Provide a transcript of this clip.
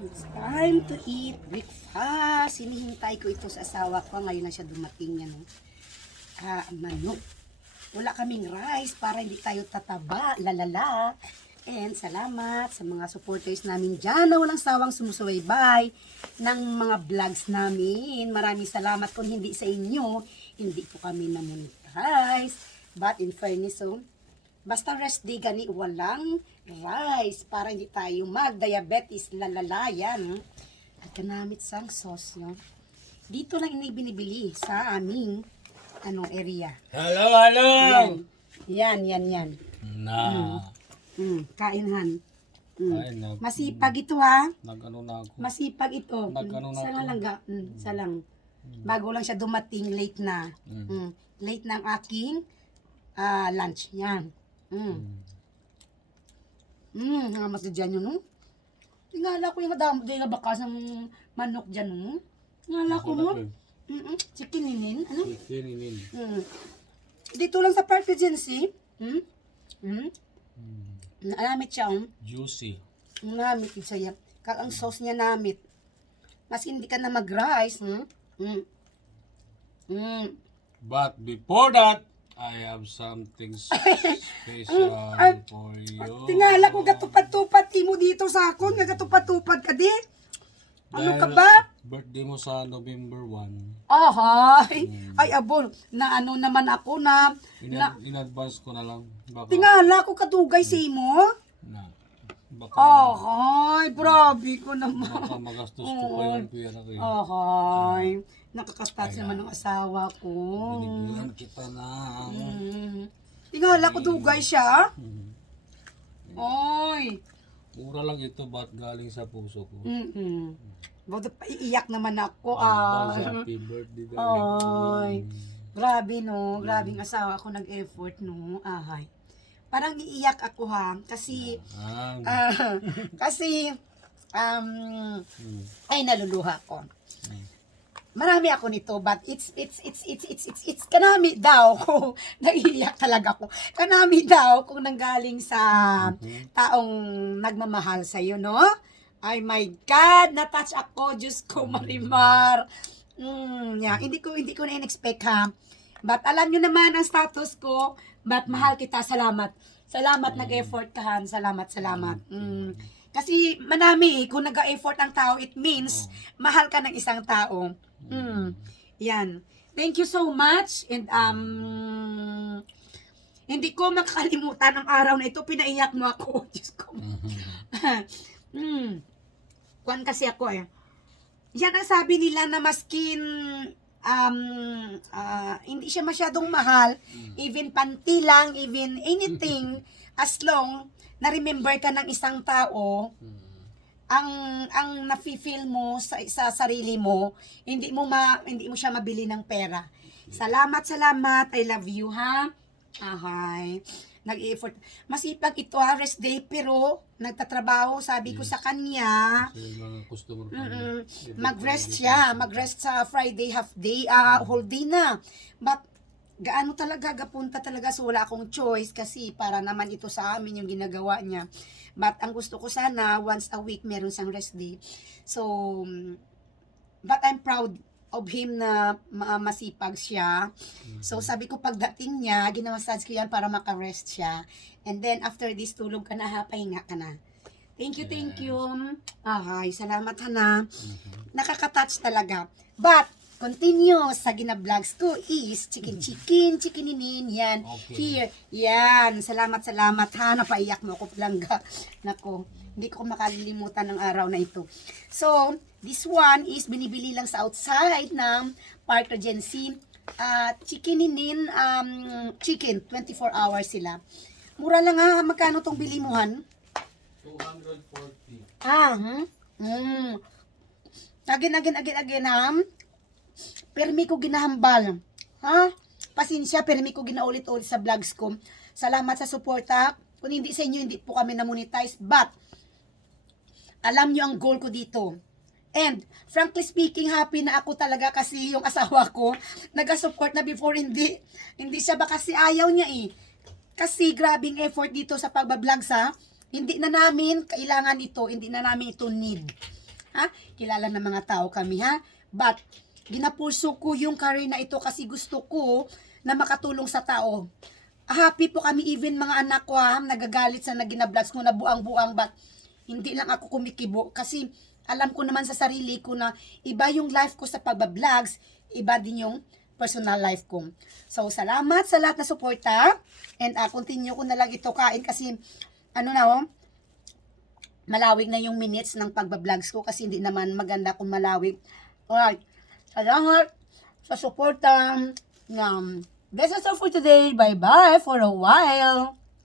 It's time to eat breakfast. Hinihintay ko ito sa asawa ko. Ngayon na siya dumating yan. Manok. Wala kaming rice para hindi tayo tataba. Lalala. And salamat sa mga supporters namin dyan na walang sawang sumusubaybay ng mga vlogs namin. Maraming salamat. Kung hindi sa inyo, hindi po kami namonetize. But in fairness, basta rest day gani walang rice para hindi tayo mag-diabetes, lalalayan. At kanamit sang sauce, no? Dito lang ini binibili sa aming area. Hello! Yan. Na. Kainhan. Ay, Masipag ito, ha? nag-ano na ako. Masipag ito. Nag-ano na Sa ako. lang, sa lang. Bago lang siya dumating, late na. Late na ang aking lunch. Yan. Mas dyan yun, no? Tingala ko yung damo, di nga bakas ng manok dyan, no? Tingala ko mo. Chikininin, ano? Kininin. Dito lang sa Park Regency. Namit siya, Juicy. Namit siya. Ang sauce niya namit. Mas hindi ka na mag-rice, But before that, I have something special for you. Tingala ko gatupad-tupad mo dito sa akon, gatupad-tupad ka di. Ano ka Dahil ba? Birthday mo sa November 1. Ay abol, na ano naman ako na In advance ko na lang. Baka, tingala ko kadugay si mo. baka, Grabe ko naman. baka magastos ko pa yung pera ko. Nakakatats naman ng asawa ko. Binigyan kita na. Tingala ko dugay siya. Oy. Mura lang ito, ba't galing sa puso ko? Ba't iiyak naman ako. Happy birthday, Ay. darling. Grabe, no? Grabe ang asawa ko nag-effort, no? Parang iiyak ako, ha? Kasi, ay, naluluha ko. Marami ako nito, but it's kanami daw ko, naiiyak talaga ako. Kanami daw kung nanggaling sa taong nagmamahal sa iyo, no? Ay my God, na-touch ako, Diyos ko, Marimar. Hindi ko na in-expect, ha. But alam nyo naman ang status ko, but mahal kita, salamat. Salamat, nag-effort ka, Han. Salamat. Kasi manami, kung nag-effort ang tao, it means mahal ka ng isang tao. Yan. Thank you so much. And hindi ko makakalimutan ang araw na ito. Pinaiyak mo ako. Diyos ko. Kuwan kasi ako Yan ang sabi nila na maskin hindi siya masyadong mahal, even panty lang, even anything, as long na remember ka ng isang tao, ang nafi-feel mo sa sarili mo, hindi mo siya mabili ng pera. Salamat. I love you, ha. Nag-effort. Masipag ito, rest day, pero nagtatrabaho, sabi ko sa kanya, Kasi mga customer pa mag-rest siya, mag-rest sa Friday, half day, whole day na. But gaano talaga, gapunta talaga, so wala akong choice kasi para naman ito sa amin yung ginagawa niya. But ang gusto ko sana, once a week, meron siyang rest day. So, but I'm proud of him na masipag siya. So, sabi ko pagdating niya, ginamassage ko yan para makarest siya. And then, after this, tulog ka na ha, pahinga ka na. Thank you. Salamat Hana. Nakaka-touch talaga. But, continue sa gina-vlogs ko is chikininin, yan. Okay. Here, yan. Salamat ha, napaiyak mo ako palangga. Nako, hindi ko makalilimutan ng araw na ito. So, this one is binibili lang sa outside ng Park Regency. Chikininin, chicken, 24 hours sila. Mura lang ha, magkano tong bili mo, Han? 240. Again, ha? Permi ko ginahambal. Ha? Pasensya, permi ko ginaulit-ulit sa vlogs ko. Salamat sa suporta. Kung hindi sa inyo, hindi po kami na-monetize. But, alam nyo ang goal ko dito. And, frankly speaking, happy na ako talaga kasi yung asawa ko, nag-support na before, hindi siya ba kasi ayaw niya Kasi grabing effort dito sa pagbablog sa, hindi na namin kailangan ito, hindi na namin ito need. ha? Kilala ng mga tao kami, ha? But, ginapulso ko yung career na ito kasi gusto ko na makatulong sa tao. Happy po kami, even mga anak ko, ha? Nagagalit sa nagina-vlogs ko na buang-buang, but hindi lang ako kumikibo kasi alam ko naman sa sarili ko na iba yung life ko sa pagba-vlogs, iba din yung personal life ko. So, salamat sa lahat na suporta. And continue ko na lang ito kain kasi, malawig na yung minutes ng pagba-vlogs ko kasi hindi naman maganda kung malawig. Alright. Salamat sa suporta. This is all for today. Bye-bye for a while.